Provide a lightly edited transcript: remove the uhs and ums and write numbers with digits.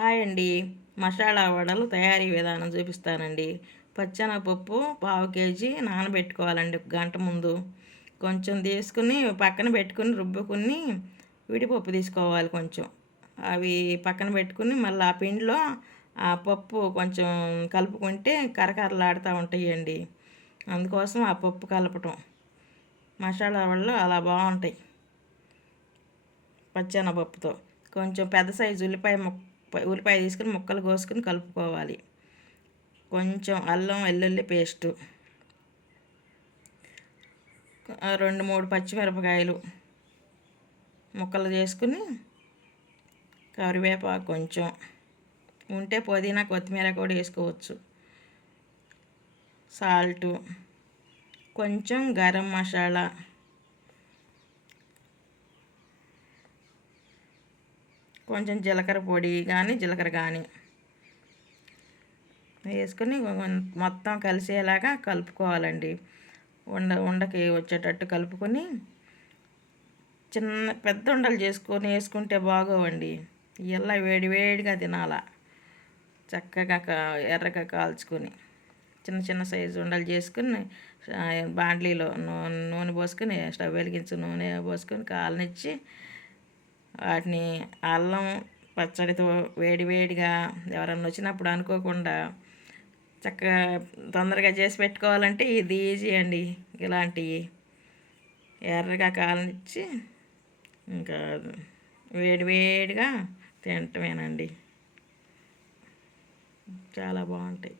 Hi అండి. మసాలా వడలు తయారీ విధానం చూపిస్తానండి. పచ్చెనగపప్పు పావు కేజీ నానబెట్టుకోవాలండి ఒక గంట ముందు. కొంచెం తీసుకుని పక్కన పెట్టుకుని రుబ్బుకుని విడిపప్పు తీసుకోవాలి కొంచెం. అవి పక్కన పెట్టుకుని మళ్ళీ ఆ పిండిలో ఆ పప్పు కొంచెం కలుపుకుంటే కరకరలాడుతూ ఉంటాయండి. అందుకోసం ఆ పప్పు కలపటం. మసాలా వడలు అలా బాగుంటాయి పచ్చెనగపప్పుతో. కొంచెం పెద్ద సైజు ఉల్లిపాయ తీసుకుని ముక్కలు కోసుకుని కలుపుకోవాలి. కొంచెం అల్లం వెల్లుల్లి పేస్టు, 2-3 పచ్చిమిరపకాయలు ముక్కలు చేసుకుని, కరివేపాకు కొంచెం ఉంటే పుదీనా కొత్తిమీర కూడా వేసుకోవచ్చు. సాల్టు, కొంచెం గరం మసాలా, కొంచెం జీలకర్ర కానీ వేసుకుని మొత్తం కలిసేలాగా కలుపుకోవాలండి. ఉండకి వచ్చేటట్టు కలుపుకొని పెద్ద ఉండలు వేసుకుంటే బాగోవండి. ఇలా వేడివేడిగా తినాల. చక్కగా ఎర్రగా కాల్చుకొని చిన్న సైజు ఉండలు చేసుకుని బాండ్లీలో నూనె పోసుకొని స్టవ్ వెలిగించి నూనె పోసుకొని కాలనిచ్చి వాటిని అల్లం పచ్చడితో వేడివేడిగా ఎవరన్నా వచ్చినప్పుడు అనుకోకుండా చక్కగా తొందరగా చేసి పెట్టుకోవాలంటే ఇది ఈజీ అండి. ఇలాంటివి ఎర్రగా కాలనిచ్చి ఇంకా వేడివేడిగా తినటమేనండి. చాలా బాగుంటాయి.